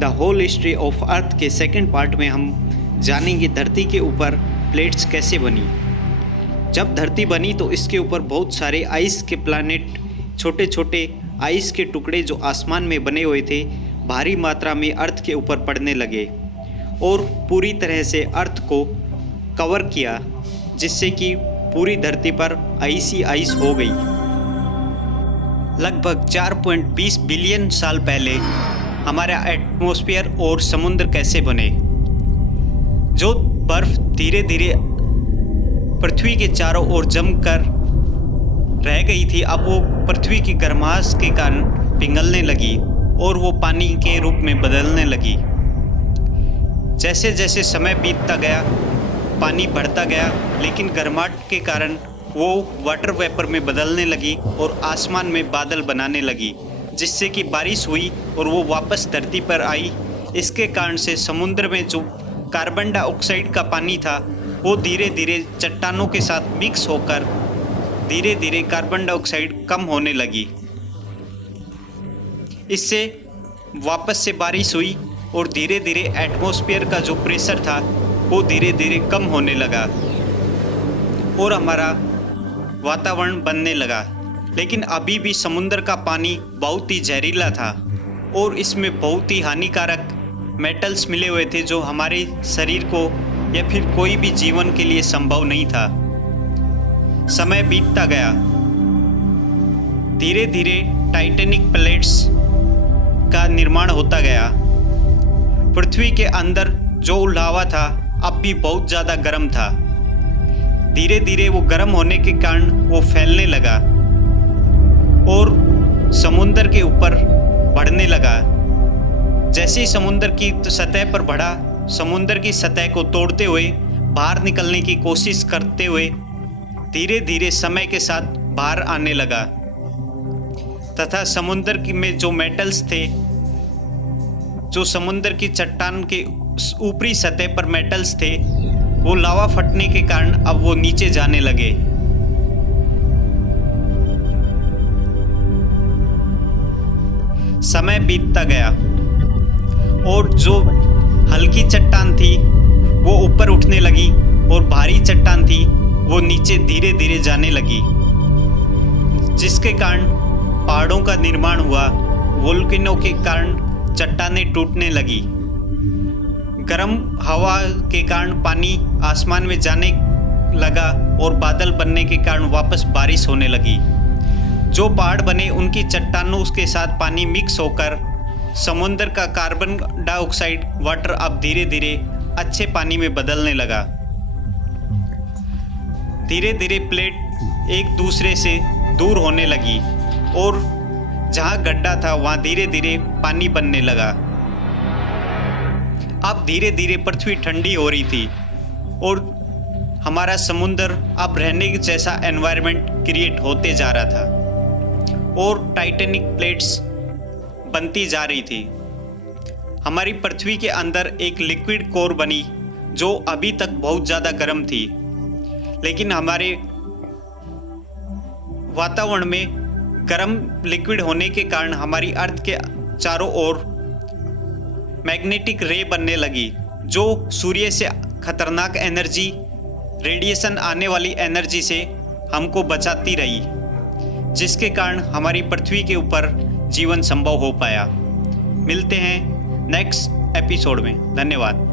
The whole history of earth के second part में हम जानेंगे धरती के ऊपर प्लेट्स कैसे बनी। जब धरती बनी तो इसके ऊपर बहुत सारे आइस के प्लैनेट, छोटे छोटे आइस के टुकड़े जो आसमान में बने हुए थे, भारी मात्रा में अर्थ के ऊपर पड़ने लगे और पूरी तरह से अर्थ को कवर किया, जिससे कि पूरी धरती पर आइस ही आइस हो गई। लगभग 4.20 बिलियन साल पहले हमारा एटमॉस्फेयर और समुद्र कैसे बने। जो बर्फ धीरे धीरे पृथ्वी के चारों ओर जमकर रह गई थी, अब वो पृथ्वी की गर्माहट के कारण पिघलने लगी और वो पानी के रूप में बदलने लगी। जैसे जैसे समय बीतता गया पानी बढ़ता गया, लेकिन गर्माहट के कारण वो वाटर वेपर में बदलने लगी और आसमान में बादल बनाने लगी, जिससे कि बारिश हुई और वो वापस धरती पर आई। इसके कारण से समुद्र में जो कार्बन डाइऑक्साइड का पानी था वो धीरे धीरे चट्टानों के साथ मिक्स होकर धीरे धीरे कार्बन डाइऑक्साइड कम होने लगी। इससे वापस से बारिश हुई और धीरे धीरे एटमॉस्फेयर का जो प्रेशर था वो धीरे धीरे कम होने लगा और हमारा वातावरण बनने लगा। लेकिन अभी भी समुद्र का पानी बहुत ही जहरीला था और इसमें बहुत ही हानिकारक मेटल्स मिले हुए थे, जो हमारे शरीर को या फिर कोई भी जीवन के लिए संभव नहीं था। समय बीतता गया, धीरे धीरे टाइटैनिक प्लेट्स का निर्माण होता गया। पृथ्वी के अंदर जो लावा था अब भी बहुत ज़्यादा गर्म था। धीरे धीरे वो गर्म होने के कारण वो फैलने लगा और समुद्र के ऊपर बढ़ने लगा। जैसे ही समुद्र की सतह पर बढ़ा, समुद्र की सतह को तोड़ते हुए बाहर निकलने की कोशिश करते हुए धीरे धीरे समय के साथ बाहर आने लगा, तथा समुद्र में जो मेटल्स थे, जो समुद्र की चट्टान के ऊपरी सतह पर मेटल्स थे, वो लावा फटने के कारण अब वो नीचे जाने लगे। समय बीतता गया और जो हल्की चट्टान थी वो ऊपर उठने लगी और भारी चट्टान थी वो नीचे धीरे धीरे जाने लगी, जिसके कारण पहाड़ों का निर्माण हुआ। वोल्केनो के कारण चट्टानें टूटने लगी। गर्म हवा के कारण पानी आसमान में जाने लगा और बादल बनने के कारण वापस बारिश होने लगी। जो पहाड़ बने उनकी चट्टानों के साथ पानी मिक्स होकर समुद्र का कार्बन डाइऑक्साइड वाटर अब धीरे धीरे अच्छे पानी में बदलने लगा। धीरे धीरे प्लेट एक दूसरे से दूर होने लगी और जहाँ गड्ढा था वहाँ धीरे धीरे पानी बनने लगा। अब धीरे धीरे पृथ्वी ठंडी हो रही थी और हमारा समुद्र अब रहने जैसा एनवायरनमेंट क्रिएट होते जा रहा था और टाइटैनिक प्लेट्स बनती जा रही थी। हमारी पृथ्वी के अंदर एक लिक्विड कोर बनी, जो अभी तक बहुत ज़्यादा गर्म थी, लेकिन हमारे वातावरण में गर्म लिक्विड होने के कारण हमारी अर्थ के चारों ओर मैग्नेटिक रे बनने लगी, जो सूर्य से खतरनाक एनर्जी, रेडिएशन आने वाली एनर्जी से हमको बचाती रही, जिसके कारण हमारी पृथ्वी के ऊपर जीवन संभव हो पाया। मिलते हैं नेक्स्ट एपिसोड में। धन्यवाद।